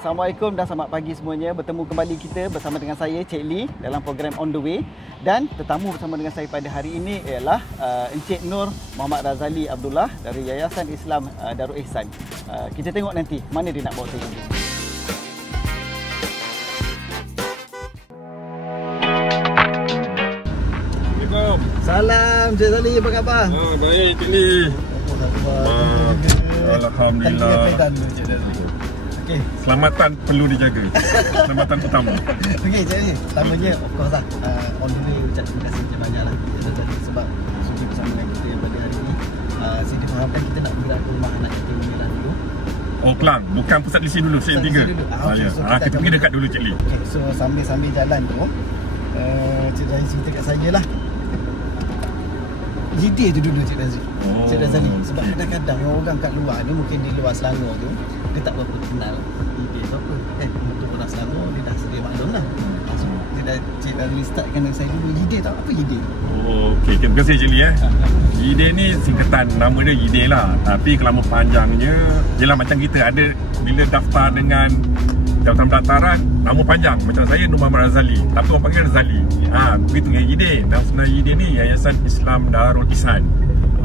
Assalamualaikum dan selamat pagi semuanya. Bertemu kembali kita bersama dengan saya, Cik Lee, dalam program On The Way. Dan tetamu bersama dengan saya pada hari ini ialah Encik Nur Muhammad Razali Abdullah dari Yayasan Islam Darul Ihsan. Kita tengok nanti mana dia nak bawa saya nanti. Assalamualaikum. Salam, Cik Razali, apa khabar? Baik, Cik Lee. Alhamdulillah. Okay. Selamatan perlu dijaga. Selamatan utama. Okey, jadi pertamanya of course lah On The Way ucap terima kasih banyak lah sebab sudi bersama dengan kita yang pada hari ini. Saya difahamkan kita nak bergerak ke rumah anak yatim Mila dulu. Oh, Kelang. Bukan Pusat Lisi dulu, Pusat Tiga. Okay, so kita pergi dekat dulu, Cik Lee. Okay, so sambil-sambil jalan tu Cik Razali cerita kat saya lah ide tu dulu Cik Razali. Cik Razali, sebab kadang-kadang orang kat luar ni, mungkin di luar Selangor tu, dia tak berapa kenal ide tu apa. Untuk orang Selangor dia dah sedia maklum lah. So dia dah Cik Razali startkan dengan saya dulu ide tu. Apa ide tu? Okey, terima kasih, Cik Lee. Ide ni singkatan nama dia ide lah. Tapi kelama panjangnya, jelah macam kita ada bila daftar dengan jawatan pendaftaran, nama panjang. Macam saya Nur Muhammad Razali, tapi orang panggil Razali. Begitu dengan ide. Nama sebenarnya ide ni Yayasan Islam Darul Ihsan.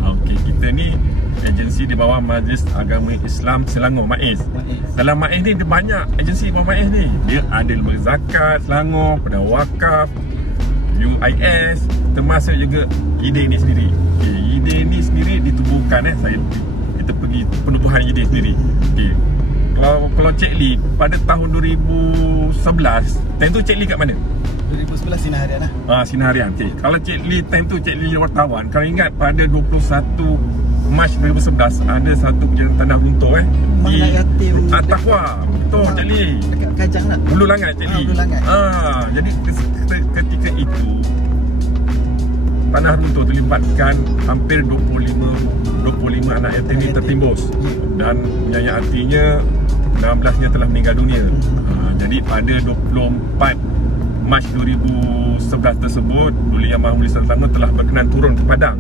Okey, kita ni agensi di bawah Majlis Agama Islam Selangor, MAIS. Dalam MAIS ni dia banyak agensi bawah MAIS ni. Dia ada Lembaga Zakat Selangor, Perdana Wakaf, UIS, termasuk juga ide ni sendiri. Okay, ide ni sendiri ditubuhkan kita pergi penubuhan ide sendiri. Okay. Kalau Cik Lee pada tahun 2011, time tu Cik Lee kat mana? 2011 Sinar Harian lah. Sinar Harian. Okay. Kalau Cik Lee time tu Cik Lee wartawan, kalau ingat pada 21 Mac 2011 ada satu kejadian tanah runtuh di Taqwa. Betul, Cik Lee. Dekat Kajang lah. Hulu Langat, Cik Lee. Hulu Langat. Jadi ketika itu tanah runtuh terlibatkan hampir 25 anak yatim ini tertimbus. Dan yang artinya 16-nya telah meninggal dunia. Jadi pada 24 Mac 2011 tersebut, Duli Yang Maha Mulia Selangor telah berkenan turun ke Padang.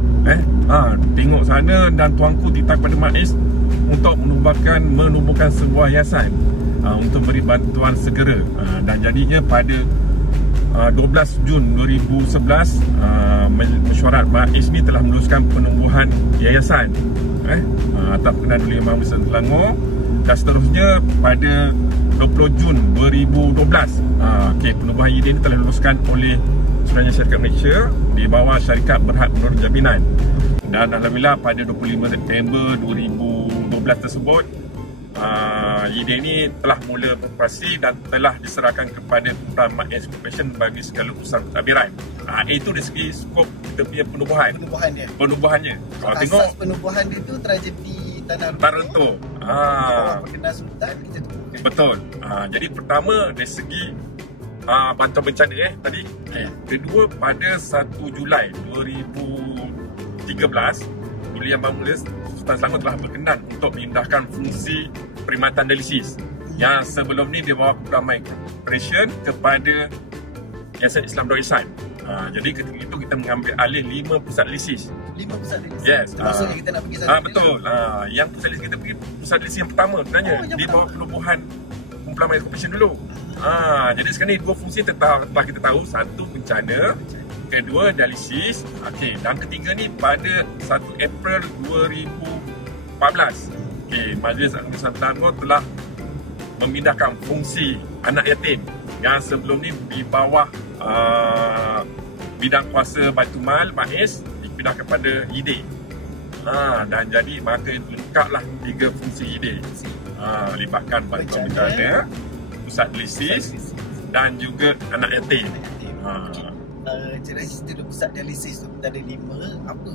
Tengok sana dan tuanku ditang pada MAIS untuk menubuhkan sebuah yayasan untuk beri bantuan segera. Dan jadinya pada 12 Jun 2011 mesyuarat MAIS ni telah meneruskan penubuhan yayasan atas berkenan Duli Yang Maha Mulia Selangor. Dan seterusnya pada 20 Jun 2012 penubuhan ide ini telah diluluskan oleh Suruhanjaya Syarikat Malaysia di bawah Syarikat Berhad Menurun Jaminan. Dan alhamdulillah pada 25 September 2012 tersebut ide ini telah mula beroperasi dan telah diserahkan kepada Program MAIS Corporation bagi segala urusan pentadbiran. Itu dari segi skop kita punya penubuhannya. Kalau tengok asas penubuhan dia tu tragedi tanah runtuh. Perkenaan Sultan kita tu. Betul. Jadi pertama dari segi bantuan bencana tadi. Kedua, pada 1 Julai 2013 Duli Yang Maha Mulia Sultan Selangor telah berkenan untuk memindahkan fungsi perkhidmatan dialisis yang sebelum ni dia bawa Program MAIS Corporation kepada Yayasan Islam Darul Ihsan. Jadi ketika itu kita mengambil alih 5 pusat dialisis. 5 pusat dialisis? Yes. Maksudnya kita nak pergi sana? Betul. Yang pusat dialisis kita pergi pusat dialisis yang pertama sebenarnya. Di bawah penubuhan kumpulan MAIS Corporation dulu. Jadi sekarang ni dua fungsi telah kita tahu. Satu bencana, kedua dialisis. Dan ketiga ni pada 1 April 2014 Majlis Agama Islam Selangor telah memindahkan fungsi anak yatim yang sebelum ni di bawah bidang kuasa Baitumal MAIS dipindah kepada IDE. Dan jadi maka itu lengkaplah 3 fungsi IDE. Libatkan bantuan bencana, pusat dialisis dan juga anak yatim. Cik Razali cerita pusat dialisis tu ada 5. Apa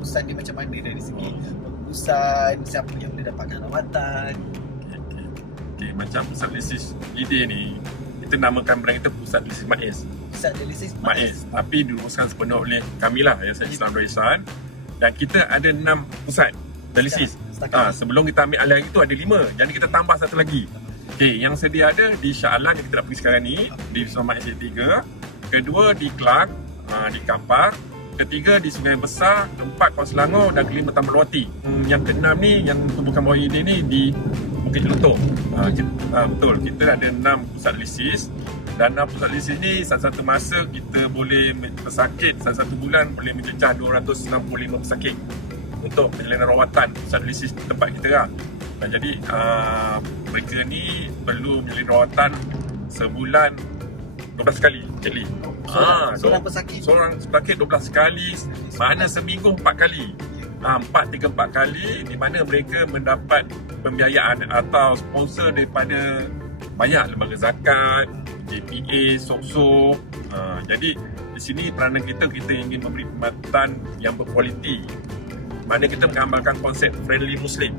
urusan dia macam mana dari segi pengurusan, siapa yang boleh dapatkan rawatan? Macam pusat dialisis IDE ni kita namakan brand kita pusat dialisis MAIS. Pusat dialisis MAIS, tapi diuruskan sepenuh oleh kami lah, Yayasan Islam Darul Ihsan. Dan kita ada 6 pusat dialisis. Sebelum kita ambil alih itu ada 5. Jadi kita tambah satu lagi. Yang sedia ada di Shah Alam yang kita nak pergi sekarang ni, di Wisma MAIS 3. Kedua di Kelang, di Kampar. ketiga di Sungai Besar, keempat Kawasan Selangor dan kelima Taman Lawati. Yang keenam ni yang tumbukan bawah ini ni di Bukit Jelutong. Betul, kita ada 6 pusat lisis. Dan 6 pusat lisis ni satu masa kita boleh pesakit satu bulan boleh mencecah 265 pesakit untuk perjalanan rawatan pusat lisis tempat kita lah. Dan jadi mereka ni perlu menjalani rawatan sebulan 12 kali, Cik Lee. Seorang pesakit? Seorang pesakit 12 kali, mana seminggu 4 kali. 4 kali di mana mereka mendapat pembiayaan atau sponsor daripada banyak lembaga zakat, JPA, SOKSO. Jadi di sini peranan kita ingin memberi perkhidmatan yang berkualiti. Mana kita mengamalkan konsep friendly Muslim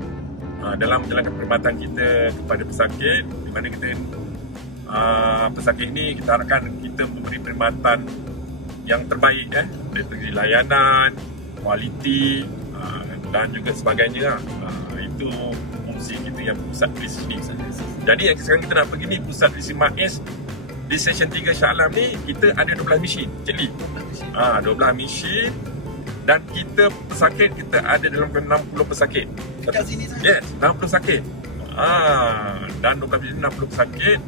dalam menjalankan perkhidmatan kita kepada pesakit, di mana kita pesakit ini kita harapkan kita memberi perkhidmatan yang terbaik dari segi layanan, kualiti dan juga sebagainya. Itu fungsi kita yang pusat lisis ni. Jadi yang sekarang kita nak pergi ni pusat lisis MAIS di Seksyen 3 Shah Alam ni kita ada 12 mesin, Cik Lee. 12 mesin dan kita pesakit kita ada dalam 60 pesakit. Dekat sini saja? Yes, 60 pesakit. Dan 12 mesin 60 pesakit.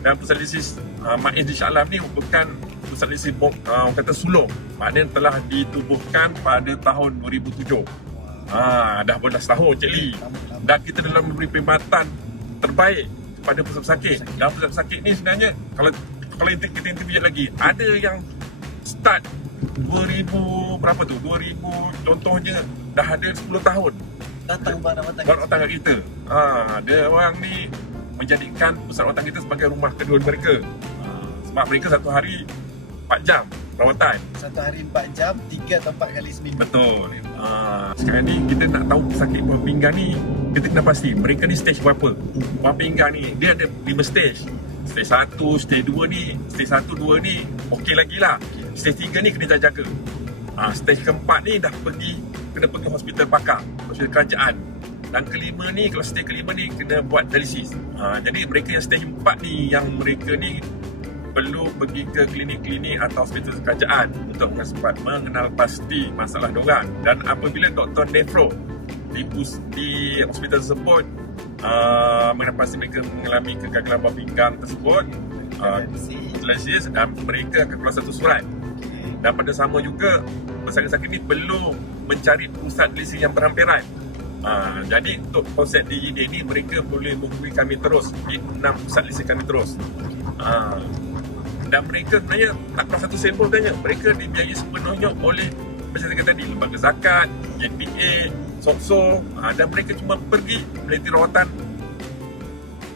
Dan pusat lisis MAIS di Shah Alam ni merupakan pusat lisis orang kata sulung. Maknanya telah ditubuhkan pada tahun 2007. Dah 12 tahun, Cik Lee. Dan kita dalam memberi perkhidmatan terbaik kepada pusat pesakit. Dan pusat pesakit ni sebenarnya kalau kita interview lagi, ada yang start 2000 berapa tu? 2000 contohnya dah ada 10 tahun datang rawatan kat kita. Ada orang ni menjadikan pusat rawatan kita sebagai rumah kedua mereka. Sebab mereka satu hari 4 jam rawatan. Satu hari 4 jam, 3 atau 4 kali seminggu. Betul. Sekarang ni kita nak tahu pesakit buah pinggang ni, kita kena pasti mereka ni stage berapa. Buah pinggang ni dia ada 5 stage. Stage 1, stage 2 ni, stage 1, 2 ni okey lagi lah. Stage 3 ni kena jaga. Stage keempat ni dah kena pergi hospital pakar, hospital kerajaan. Dan kelima ni, kalau stage kelima ni kena buat dialisis. Jadi mereka yang stage 4 ni, yang mereka ni perlu pergi ke klinik-klinik atau hospital kerajaan untuk sempat mengenal pasti masalah diorang. Dan apabila doktor nefro di hospital tersebut mengenal pasti mereka mengalami kegagalan buah pinggang tersebut, dialisis, dan mereka akan keluar satu surat. Dan pada sama juga pesakit-pesakit ni perlu mencari pusat dialisis yang berhampiran. Jadi untuk konsep DID ni mereka boleh menghubungi kami terus di 6 pusat dialisis kami terus. Dan mereka sebenarnya tak keluar satu sen pun sebenarnya. Mereka dibiayai sepenuhnya oleh macam saya kata tadi, lembaga zakat, JPA, SOKSO. Dan mereka cuma pergi meneliti rawatan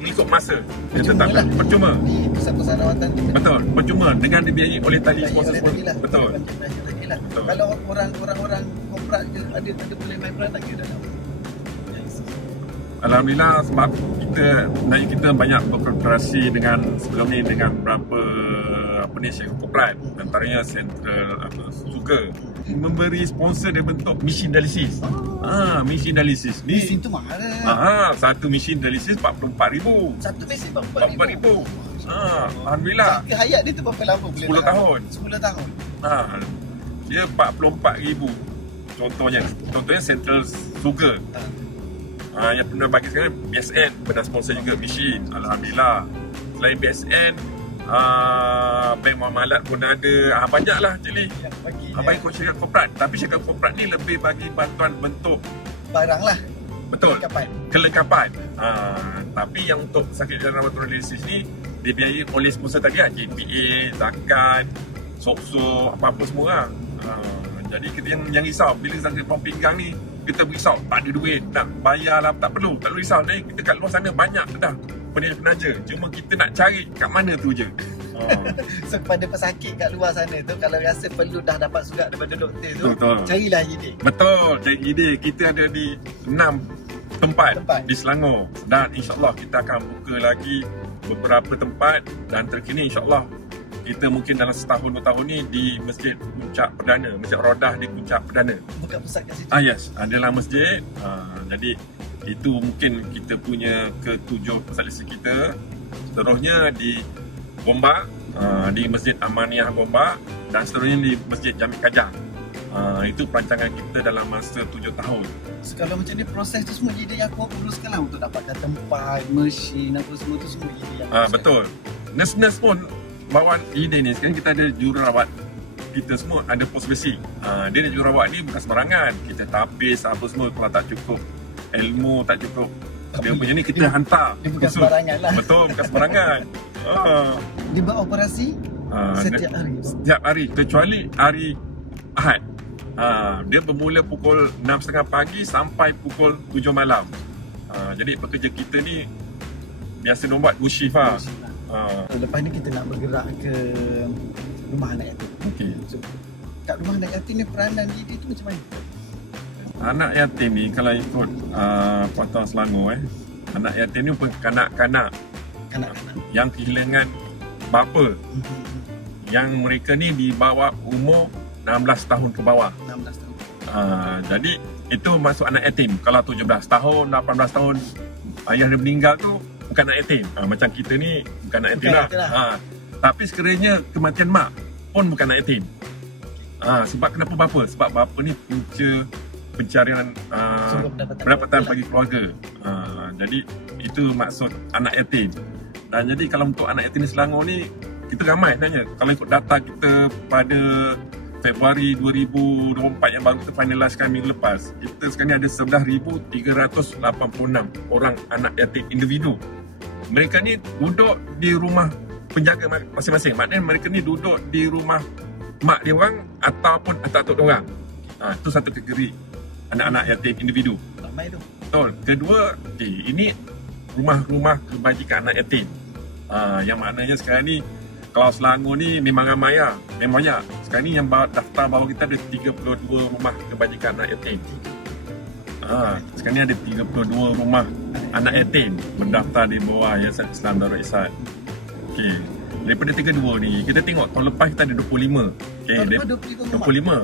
mengikut masa yang tetapkan. Percuma. Di pusat-pusat rawatan tu. Betul, percuma dengan dibiayai oleh tali sponsor. Betul. Kalau orang-orang korporat ada boleh main peranan ke dalam? Alhamdulillah, sebab kita banyak berkooperasi dengan sebelum ni dengan beberapa syarikat korporat, antaranya Sentral Sugar memberi sponsor dia bentuk mesin dialisis. Mesin dialisis ni mesin tu mahal. Satu mesin dialisis 44,000. Satu mesin 44,000. Alhamdulillah. Hayat dia tu berapa lama? 10 tahun. 10 tahun. Dia 44,000. Contohnya Sentral Sugar. Yang pernah bagi sekarang BSN pernah sponsor juga mesin. Alhamdulillah. Selain BSN, Bank Muamalat pun ada. Banyaklah, Cik Lee. Bagi syarikat korporat. Tapi syarikat korporat ni lebih bagi bantuan bentuk barang lah. Betul. Kelengkapan. Tapi yang untuk sakit dan rawatan dialisis ni dibiayai oleh sponsor tadi lah. JPA, zakat, SOKSO, apa-apa semua lah. Jadi kita yang risau bila sakit buah pinggang ni, kita berisau tak ada duit nak bayar lah, tak perlu risau ni. Kita kat luar sana banyak dah penaja, cuma kita nak cari kat mana tu je. So kepada pesakit kat luar sana tu, kalau rasa perlu dah dapat surat daripada doktor tu, betul, carilah JD. Betul, cari JD. Kita ada di 6 tempat di Selangor, dan insyaAllah kita akan buka lagi beberapa tempat. Dan terkini insyaAllah kita mungkin dalam setahun 2 tahun ni di Masjid Puncak Perdana, Masjid Rodah di Puncak Perdana. Buka pusat kat situ? Yes, adalah masjid. Jadi itu mungkin kita punya ke-7 pusat dialisis kita. Seterusnya di Gombak, di Masjid Amaniyah Gombak, dan seterusnya di Masjid Jamik Kajang. Itu perancangan kita dalam masa 7 tahun. Kalau macam ni proses tu semua ide yang aku uruskan lah untuk dapatkan tempat, mesin apa semua tu semua ide yang Betul. Nurse-nurse pun bawa ide ni. Sekarang kita ada jururawat. Kita semua ada pos basic. Dia ada jururawat ni bukan sembarangan. Kita tapis apa semua kalau tak cukup. Ilmu tak cukup. Dia punya ni kita hantar. Dia bukan sembarangan lah. Betul, bukan sembarangan. Dia buat operasi setiap hari? Setiap hari, kecuali hari Ahad. Dia bermula pukul 6.30 pagi sampai pukul 7 malam. Jadi pekerja kita ni biasa dia buat 2 shift lah. Lepas ni kita nak bergerak ke rumah anak yatim. Okay. So, kat rumah anak yatim ni peranan diri tu macam mana? Anak yatim ni kalau ikut Patah Selangor anak yatim ni pun kanak-kanak yang kehilangan bapa. Yang mereka ni di bawah umur 16 tahun ke bawah. 16 tahun. Jadi itu masuk anak yatim. Kalau 17 tahun, 18 tahun ayah dia meninggal tu bukan anak yatim. Macam kita ni bukan anak yatim lah. Tapi sekiranya kematian mak pun bukan anak yatim. Sebab kenapa bapa? Sebab bapa ni punca pencarian pendapatan bagi keluarga. Jadi itu maksud anak yatim. Dan jadi kalau untuk anak yatim di Selangor ni kita ramai sebenarnya. Kalau ikut data kita pada Februari 2024 yang baru kita finaliskan minggu lepas, kita sekarang ni ada 11,386 orang anak yatim individu. Mereka ni duduk di rumah penjaga masing-masing. Maknanya mereka ni duduk di rumah mak dia orang ataupun atuk-atuk dia orang. Itu satu kategori anak-anak yatim individu. Ramai tu. Betul. Kedua, ini rumah-rumah kebajikan anak yatim. Yang maknanya sekarang ni kalau Selangor ni memang ramai lah. Memang banyak. Sekarang ni yang daftar bawah kita ada 32 rumah kebajikan anak yatim. Sekarang ni ada 32 rumah anak yatim mendaftar di bawah Yayasan Islam Darul Ihsan. Okey. Daripada 32 ni, kita tengok tahun lepas kita ada 25. Okey, 25.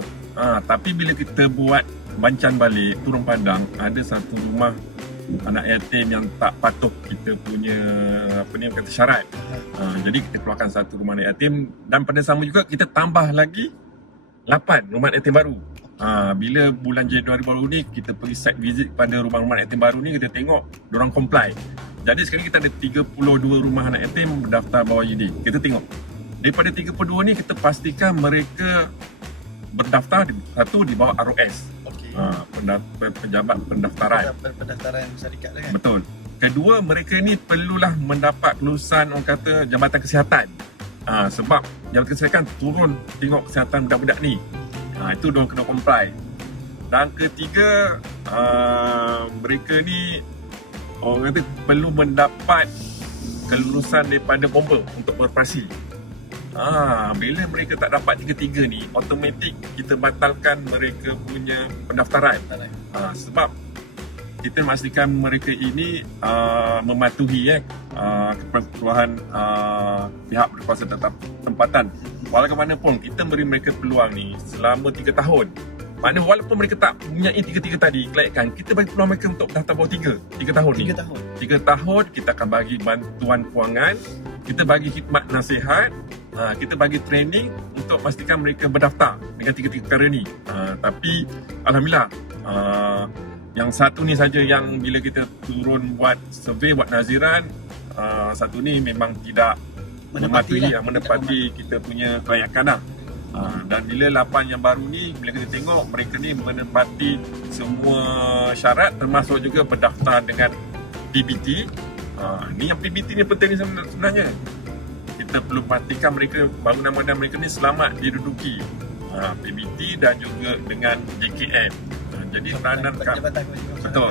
Tapi bila kita buat bancan balik, turun padang, ada satu rumah anak yatim yang tak patuh kita punya kata syarat. Jadi kita keluarkan satu rumah anak yatim dan pada sama juga kita tambah lagi 8 rumah anak yatim baru. Bila bulan Januari baru ni kita pergi site visit pada rumah-rumah anak yatim baru ni, kita tengok diorang comply. Jadi sekarang kita ada 32 rumah anak yatim berdaftar bawah UD. Kita tengok daripada 32 ni kita pastikan mereka berdaftar satu di bawah ROS. Pejabat pendaftaran. Pendaftaran syarikat kan? Betul. Kedua, mereka ni perlulah mendapat kelulusan orang kata Jabatan Kesihatan. Sebab Jabatan Kesihatan turun tengok kesihatan budak-budak ni. Itu diorang kena comply. Dan ketiga, mereka ni orang kata perlu mendapat kelulusan daripada bomba untuk beroperasi. Bila mereka tak dapat tiga-tiga ni, automatik kita batalkan mereka punya pendaftaran. Sebab kita memastikan mereka ini mematuhi keperluan pihak berkuasa tempatan. Bagaimanapun kita beri mereka peluang ni selama 3 tahun. Maknanya walaupun mereka tak mempunyai tiga-tiga tadi kelayakan, kita bagi peluang mereka untuk daftar bawah 3 tahun ni. 3 tahun kita akan bagi bantuan kewangan, kita bagi khidmat nasihat, kita bagi training untuk pastikan mereka berdaftar dengan tiga-tiga perkara ni. Tapi Alhamdulillah, yang satu ni saja yang bila kita turun buat survey, buat naziran, satu ni memang tidak menepati kita punya kelayakan lah. Dan bila 8 yang baru ni, bila kita tengok mereka ni menepati semua syarat, termasuk juga berdaftar dengan PBT. Ni yang PBT ni penting sebenarnya. Kita perlu pastikan mereka, bangunan-bangunan mereka ni selamat diduduki. PBT dan juga dengan JKN. Jadi peranan betul.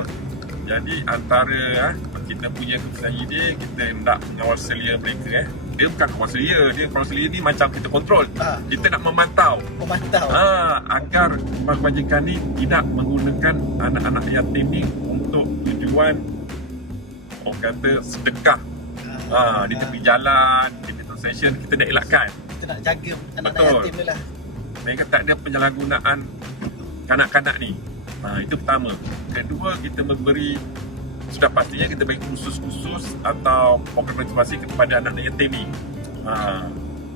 Jadi antara kita punya keputusan ide, kita hendak mengawal selia mereka. Dia bukan kawal selia, dia kawal selia ni macam kita kontrol. Kita nak memantau. Agar kebajikan ni tidak menggunakan anak-anak yatim ni untuk tujuan orang kata sedekah. Di tepi jalan, di petrol station, kita nak elakkan. Kita nak jaga anak-anak yatim ni lah. Mereka tak ada penyalahgunaan kanak-kanak ni. Itu pertama. Kedua, kita memberi, sudah pastinya kita bagi khusus-khusus atau program motivasi kepada anak-anak yatim ni.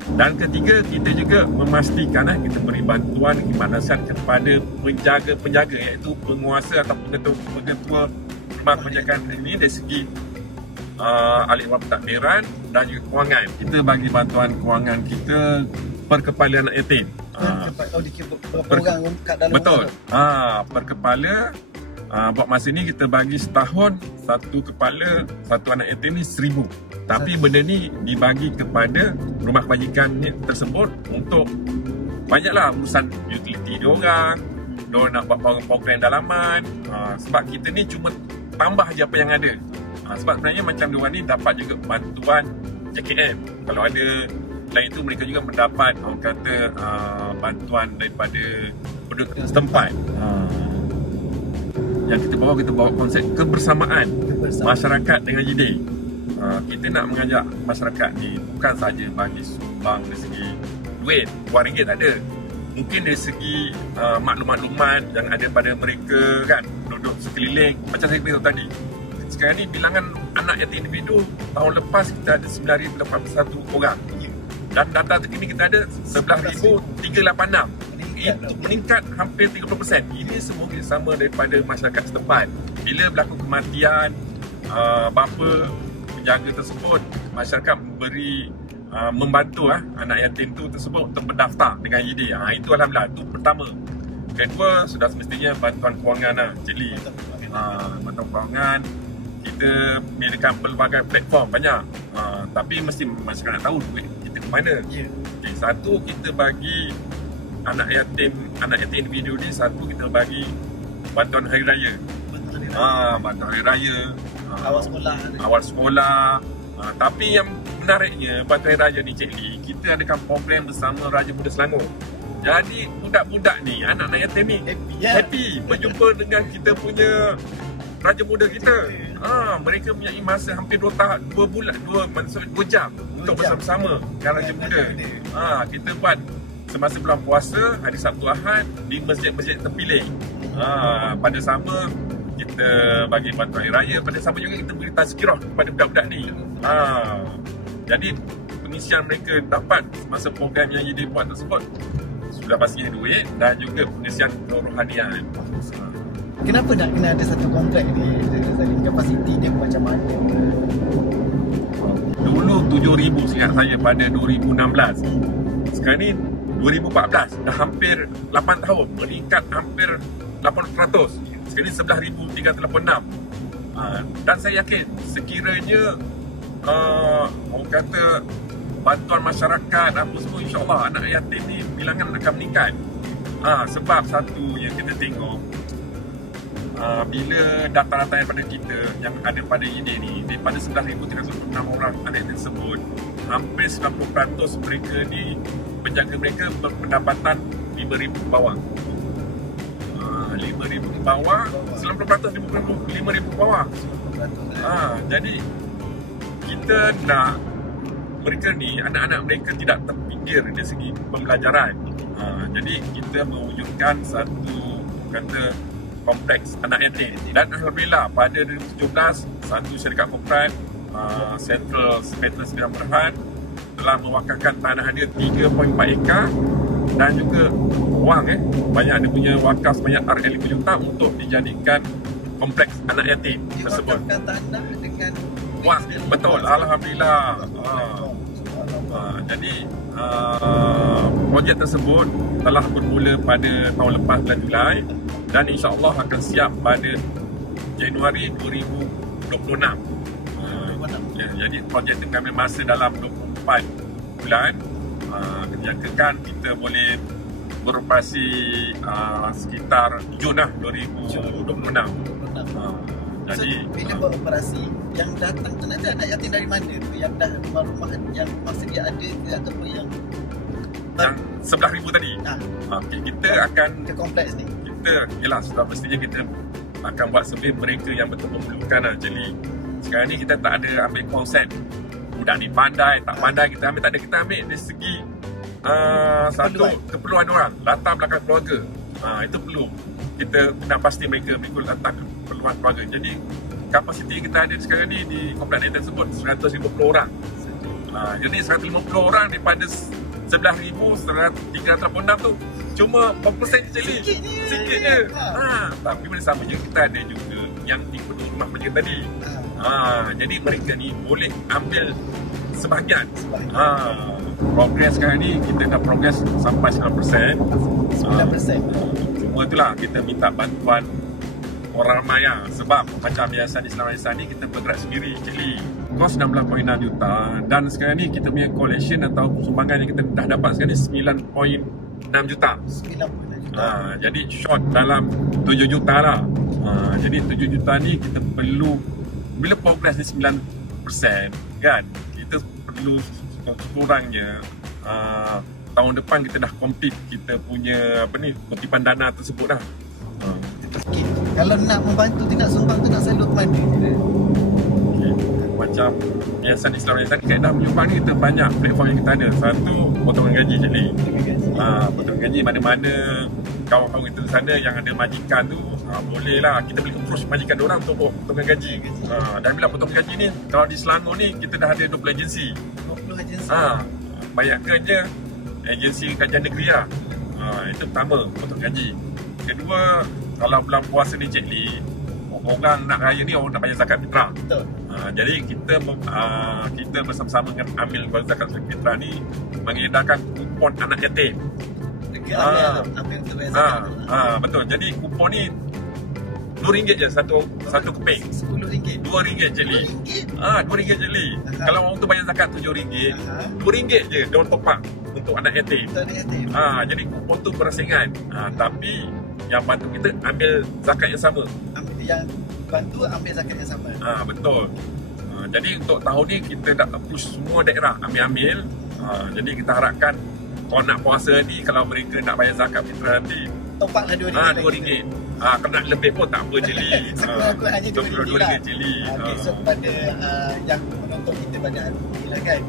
Dan ketiga, kita juga memastikan kita beri bantuan khidmatan kepada penjaga iaitu penguasa atau pengetua rumah penjagaan ini dari segi ahli pentadbiran dan juga kewangan. Kita bagi bantuan kewangan kita per kepala anak yatim. Orang kat dalam betul. Per kepala. Buat masa ni kita bagi setahun satu kepala satu anak yatim ni 1,000. Tapi benda ni dibagi kepada rumah kebajikan tersebut untuk banyaklah urusan utility diorang nak buat program dalaman. Sebab kita ni cuma tambah je apa yang ada. Sebab sebenarnya macam diorang ni dapat juga bantuan JKM. Kalau ada selain itu mereka juga mendapat orang kata bantuan daripada penduduk setempat. Yang kita bawa konsep kebersamaan masyarakat dengan JD. Kita nak mengajak masyarakat ni bukan saja bagi sumbang dari segi duit, RM1 tak ada. Mungkin dari segi maklumat-maklumat yang ada pada mereka kan, penduduk sekeliling. Macam saya beritahu tadi, sekarang ni bilangan anak yatim individu tahun lepas kita ada 9,081 orang. Dan data terkini kita ada 11,386. Itu meningkat hampir 30%. Ini semua kerjasama daripada masyarakat setempat. Bila berlaku kematian bapa penjaga tersebut, masyarakat membantu anak yatim tu tersebut untuk berdaftar dengan IED. Itu alhamdulillah, itu pertama. Kedua, sudah semestinya bantuan kewangan Cik Lee. Bantuan kewangan kita menyediakan pelbagai platform banyak. Tapi mesti masyarakat nak tahu duit kita ke mana. Okay, satu, kita bagi anak yatim individu ni, satu kita bagi bantuan hari raya. Bantuan hari raya, awal sekolah. Tapi yang menariknya bantuan hari raya ni Cik Lee, kita adakan program bersama Raja Muda Selangor. Jadi budak-budak ni, anak-anak yatim ni happy berjumpa dengan kita punya Raja Muda kita. Mereka punya masa hampir 2 jam untuk bersama-sama dengan Raja Muda. Kita buat semasa bulan puasa, hari Sabtu Ahad di masjid-masjid terpilih. Pada sama kita bagi bantuan hari raya, pada sama juga kita beri tazkirah kepada budak-budak ni. Jadi pengisian mereka dapat masa program yang dia buat tersebut sudah pastinya duit dan juga pengisian kerohanian. Kenapa nak kena ada satu komplek ni? Kapasiti dia macam mana? Dulu 7,000 seingat saya pada 2016. Sekarang ni 2014, dah hampir 8 tahun, meningkat hampir 80%. Sekarang ni 11,386. Dan saya yakin sekiranya orang kata bantuan masyarakat apa semua, insyaAllah anak yatim ni bilangan akan meningkat. Sebab satu yang kita tengok, bila data-data daripada kita yang ada pada IED ni, daripada 11,306 orang anak yatim tersebut, hampir 90% mereka ni, penjaga mereka berpendapatan 5,000 ke bawah. 5,000 ke bawah, 90% 5,000 ke bawah. Jadi kita nak mereka ni, anak-anak mereka tidak terpinggir dari segi pembelajaran. Jadi kita mewujudkan satu kata kompleks anak yatim. Dan alhamdulillah pada 2017 satu syarikat korporat Central Spectrum Sembilan Berhan telah mewakalkan tanah dia 3.4 ekar dan juga wang banyak dia punya wakaf sebanyak RM5 juta untuk dijadikan kompleks anak yatim tersebut. Diwakafkan tanah dengan wang, betul, alhamdulillah. Jadi projek tersebut telah bermula pada tahun lepas bulan Julai dan insya-Allah akan siap pada Januari 2026. Jadi projek itu kami masa dalam 24 bulan. Dijangkakan kita boleh beroperasi sekitar Jun 2026. Jadi bila beroperasi, yang datang ternyata anak yatim dari mana tu? Yang dah rumah-rumah yang masa dia ada ke ataupun yang 11,000 tadi. Okay, kita akan ke kompleks ni. Kita ialah sudah pastinya kita akan buat survey mereka yang betul memerlukan. Jadi sekarang ni kita tak ada ambil konsep budak ni pandai tak pandai, kita ambil tak ada, kita ambil dari segi satu keperluan orang, latar belakang keluarga. Itu perlu kita nak pasti mereka mengikut latar keperluan keluarga. Jadi kapasiti kita ada sekarang ni di kompleks ini tersebut 150 orang. Jadi 150 orang daripada 11,386 tu cuma berapa persen je Cik Lee? Sikit je. Tapi pada sama je kita ada juga yang tipe rumah macam tadi. Jadi mereka ni boleh ambil sebahagian. Progres sekarang ni kita dah progres sampai 9%. 9%. Cuma itulah kita minta bantuan orang ramai lah. Sebab macam Yayasan Islam Raisan ni kita bergerak sendiri Cik Lee. Kos 16.6 juta dan sekarang ni kita punya collection atau sumbangan yang kita dah dapat sekarang ni 9.6 juta. 9.6 juta. Jadi short dalam 7 juta lah. Jadi 7 juta ni kita perlu, bila progress ni 9% kan, kita perlu kurangnya tahun depan kita dah complete kita punya kutipan dana tersebut dah. Okay. Kalau nak membantu, nak sumbang tu nak salur ke mana? Macam Yayasan Islam Raisan kaedah menyumbang ni kita banyak platform yang kita ada. Satu, potongan gaji Cik Lee. Potongan gaji mana-mana kawan-kawan kita di sana yang ada majikan tu, boleh lah kita boleh approach majikan diorang untuk potongan gaji. Dan bila potongan gaji ni, kalau di Selangor ni kita dah ada 20 agensi. 20 agensi. Banyakkannya agensi kajian negeri lah. Itu pertama, potongan gaji. Kedua, kalau bulan puasa ni Cik Lee, orang nak raya ni orang nak bayar zakat fitrah. Betul. Jadi kita bersama-sama dengan amil zakat fitrah ni mengedarkan kupon anak yatim. Ambil untuk bayar zakat. Betul. Jadi kupon ni RM2 je satu keping. RM10. RM2 Cik Lee. RM2 Cik Lee. Kalau orang tu bayar zakat RM7, RM2 je dia top up untuk anak yatim. Jadi kupon tu berasingan. Tapi yang bantu kita ambil zakat yang sama. Yang bantu ambil zakat yang sama. Betul. Jadi untuk tahun ni kita dah push semua daerah ambil. Jadi kita harapkan kalau nak puasa ni, kalau mereka nak bayar zakat fitrah nanti, top up lah RM2. Kalau nak lebih pun tak apa Cik Lee. Sekurang-kurang hanya RM2 lah. Cik Lee. So kepada yang menonton kita pada hari ni lah kan,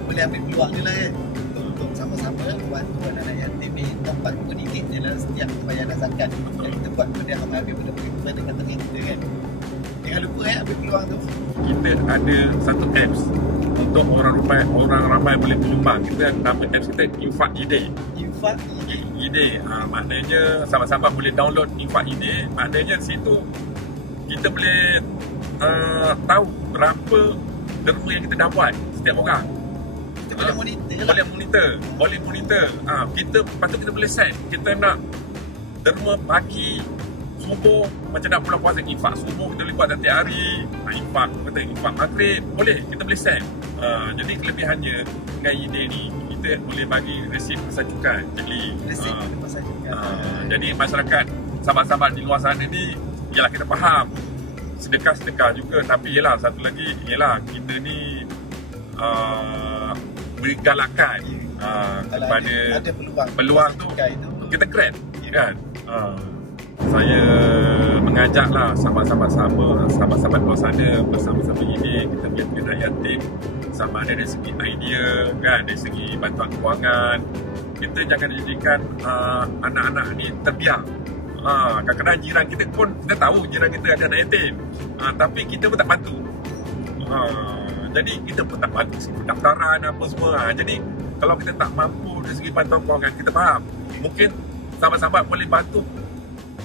boleh ambil peluang ni lah kan, untuk sama-sama membantu anak-anak yatim ni. Dapat RM2 je lah setiap pembayaran zakat yang kita buat pada ambil benda-benda dengan teman kita kan. Jangan lupa ambil peluang tu. Kita ada satu apps untuk orang ramai boleh menyumbang. Kita nama apps kita Infak ID. Infak ID. Maknanya sahabat-sahabat boleh download Infak ID. Maknanya di situ kita boleh tahu berapa derma yang kita dah buat setiap orang. Kita boleh monitor. Kita patut kita boleh set. Kita nak derma pagi subuh, macam nak bulan puasa infak subuh kita boleh buat setiap hari. Infak maghrib boleh, kita boleh set. Jadi kelebihannya dengan ide ni, kita boleh bagi resip kesajukan. Jadi masyarakat, sahabat-sahabat di luar sana ni, ialah kita faham sedekah juga, tapi ialah satu lagi ialah kita ni beri galakan kepada peluang tu kita grab kan. Saya mengajaklah sahabat-sahabat luar sana bersama-sama ini kita biarkan rakyat yatim, sama ada dari segi idea kan, dari segi bantuan kewangan. Kita jangan jadikan anak-anak ni terbiar. Kadang-kadang jiran kita pun, kita tahu jiran kita ada anak yatim, tapi kita pun tak bantu. Jadi kita pun tak bantu segi pendaftaran apa semua. Jadi kalau kita tak mampu dari segi bantuan kewangan, kita faham, mungkin sahabat-sahabat boleh bantu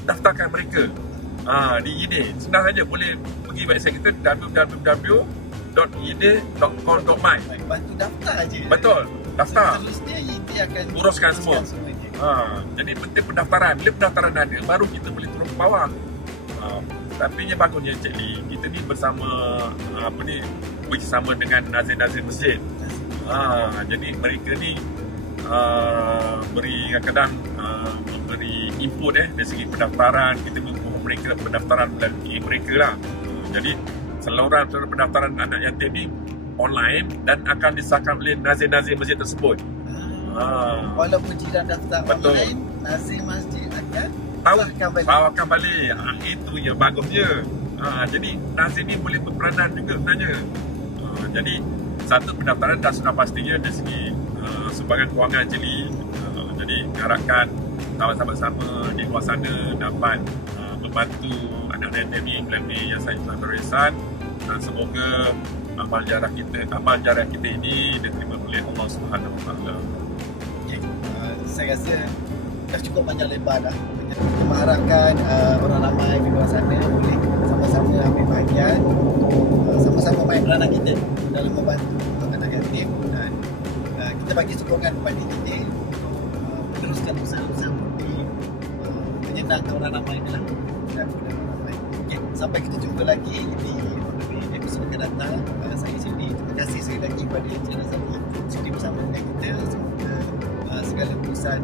daftarkan mereka di IDE. Senang saja, boleh pergi website kita www.ide.com.my. Bantu daftar aja. Betul, daftar. Seterusnya IDE akan uruskan semua. Jadi penting pendaftaran. Bila pendaftaran ada, baru kita boleh turun ke bawah. Tapi yang bagusnya Cik Lee, kita ni bersama bersama dengan nazir-nazir masjid. Jadi mereka ni beri kadang memberi input dari segi pendaftaran. Kita mengukur mereka pendaftaran melalui mereka lah. Jadi saluran pendaftaran anak yatim ni online dan akan disahkan oleh nazir-nazir masjid tersebut. Walaupun jiran daftar online, nazir masjid akan sahkan balik. Itu yang bagusnya. Jadi nazir ni boleh berperanan juga sebenarnya. Jadi satu pendaftaran dah sudah pastinya dari segi sumbangan kewangan Cik Lee. Jadi harapkan sahabat-sahabat di luar sana dapat membantu anak-anak yatim ni melalui Yayasan Islam Raisan. Semoga amal jarah kita ini diterima oleh Allah Subhanahu Wa Taala. saya rasa dah cukup panjang lebar dah. Kita mengharapkan orang ramai di luar sana boleh sama-sama ambil bahagian untuk sama-sama main peranan kita dalam membantu anak yatim, dan kita bagi sokongan kepada kita meneruskan usaha-usaha seperti menyenangkan orang ramai dan orang ramai. Okay, sampai kita jumpa lagi di episod akan datang. Saya Cindy, terima kasih sekali lagi kepada Encik Razali sudi bersama dengan kita. Semoga segala urusan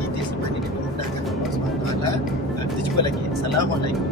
kita semua ini dimudahkan Allah SWT. Kita jumpa lagi. Assalamualaikum.